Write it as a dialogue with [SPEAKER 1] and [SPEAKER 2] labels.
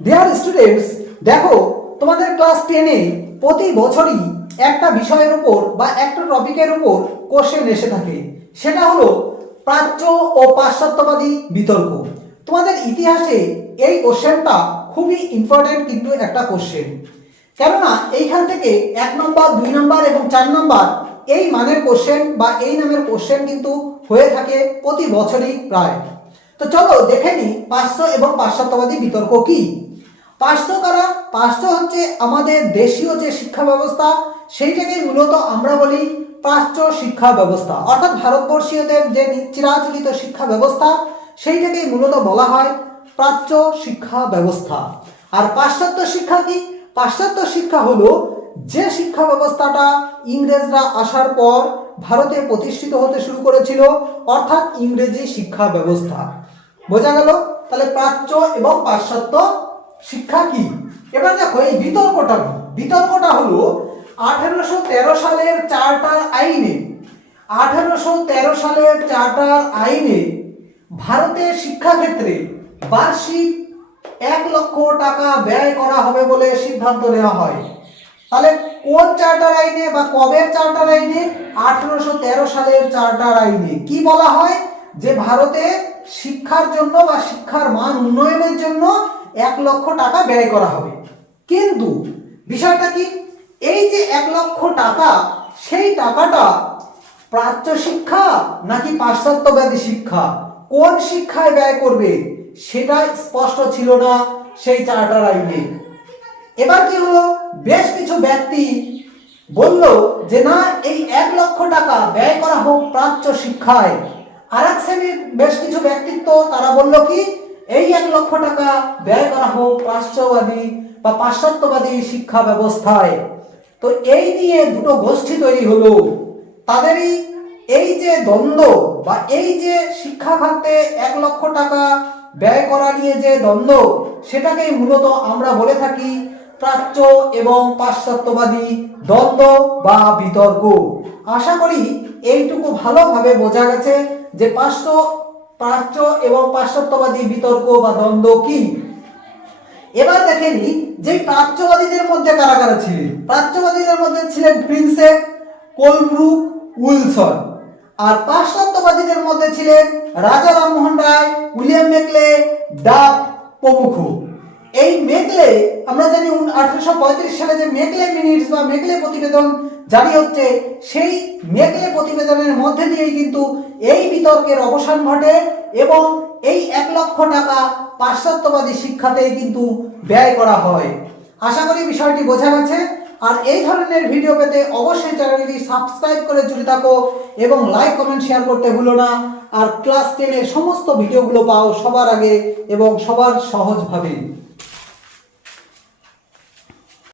[SPEAKER 1] Dear students দেখো, তোমাদের class টেনে প্রতি বছরই একটা বিষয়ের উপর বা একটা টপিকের উপর কোশ্চেন এসে থাকে। সেটা হলো প্রাচ্য ও পাশ্চাত্যবাদী বিতর্ক। তোমাদের ইতিহাসে এই কোশ্চেনটা খুবই ইম্পর্টেন্ট কিন্তু একটা কোশ্চেন কেননা এইখান থেকে এক নম্বর, দুই নম্বর এবং চার নম্বর এই মানের কোশ্চেন বা এই নামের কোশ্চেন কিন্তু হয়ে থাকে প্রতি বছরই প্রায়। তো চলো দেখে নিই পাশ্চ এবং পাশ্চাত্যবাদী বিতর্ক কি? পাশ্চ কারা? পাশ্চ হচ্ছে আমাদের দেশীয় যে শিক্ষা ব্যবস্থা, সেইটাকে মূলত আমরা বলি প্রাচ্য শিক্ষা ব্যবস্থা। অর্থাৎ ভারতবর্ষীয়দের যে চিরাচরিত শিক্ষা ব্যবস্থা, সেইটাকেই মূলত বলা হয় প্রাচ্য শিক্ষা ব্যবস্থা। আর পাশ্চাত্য শিক্ষা কি? পাশ্চাত্য শিক্ষা হলো যে শিক্ষা ব্যবস্থাটা ইংরেজরা আসার পর ভারতে প্রতিষ্ঠিত হতে শুরু করেছিল, অর্থাৎ ইংরেজি শিক্ষা ব্যবস্থা। বোঝা গেল? তাহলে প্রাচ্য এবং পাশ্চাত্য শিক্ষা কি? এবার দেখো, এই বিতর্কটা বিতর্কটা হলো আঠারোশো তেরো সালের চার্টার আইনে, আঠারোশো তেরো সালের চার্টার আইনে ভারতের শিক্ষাক্ষেত্রে বার্ষিক এক লক্ষ টাকা ব্যয় করা হবে বলে সিদ্ধান্ত নেওয়া হয়। তাহলে কোন চার্টার আইনে বা কবের চার্টার আইনে? আঠারোশো তেরো সালের চার্টার আইনে। কি বলা হয়? যে ভারতে শিক্ষার জন্য বা শিক্ষার মান উন্নয়নের জন্য এক লক্ষ টাকা ব্যয় করা হবে। কিন্তু বিষয়টা কি? এই যে এক লক্ষ টাকা, সেই টাকাটা প্রাচ্য শিক্ষা নাকি পাশ্চাত্যবাদী শিক্ষা? কোন শিক্ষায় ব্যয় করবে? সেটা স্পষ্ট ছিল না সেই চার্টার আইনে। এবার কি হলো? বেশ কিছু ব্যক্তি বলল যে, না, এই এক লক্ষ টাকা ব্যয় করা হোক প্রাচ্য শিক্ষায়। আর এক শ্রেণির বেশ কিছু ব্যক্তিত্ব, তারা বলল কি, এই এক লক্ষ টাকা ব্যয় করা হোক প্রাচ্যবাদী বা পাশ্চাত্যবাদী শিক্ষা ব্যবস্থায়। তো এই নিয়ে দুটো গোষ্ঠী তৈরি হলো। তাদেরই এই যে দ্বন্দ্ব বা এই যে শিক্ষা খাতে এক লক্ষ টাকা ব্যয় করা নিয়ে যে দ্বন্দ্ব, সেটাকেই মূলত আমরা বলে থাকি প্রাচ্য এবং পাশ্চাত্যবাদী দ্বন্দ্ব বা বিতর্ক। আশা করি এইটুকু ভালোভাবে বোঝা গেছে যে পাশ্চ প্রাচ্য এবং পাশ্চাত্যবাদী বিতর্ক বা দ্বন্দ্ব কি? এবার দেখে নি যে প্রাচ্যবাদীদের মধ্যে কারা কারা ছিলেন? প্রাচ্যবাদীদের মধ্যে ছিলেন প্রিন্সেপ কোলব্রুক উইলসন। আর পাশ্চাত্যবাদীদের মধ্যে ছিলেন রাজা রামমোহন রায়, উইলিয়াম মেকলে ডাক প্রমুখ এই মেঘলে, আমরা জানি আঠারোশো পঁয়ত্রিশ সালে যে মেঘলে মিনিটস বা মেঘলে প্রতিবেদন জারি হচ্ছে, সেই মেঘলে প্রতিবেদনের মধ্যে দিয়েই কিন্তু এই বিতর্কের অবসান ঘটে এবং এই এক লক্ষ টাকা পাশ্চাত্যবাদী শিক্ষাতেই কিন্তু ব্যয় করা হয়। আশা করি বিষয়টি বোঝা গেছে। আর এই ধরনের ভিডিও পেতে অবশ্যই চ্যানেলটি সাবস্ক্রাইব করে জুড়ে থাকো এবং লাইক, কমেন্ট, শেয়ার করতে ভুলো না। আর ক্লাস টেনের সমস্ত ভিডিওগুলো পাও সবার আগে এবং সবার সহজভাবে।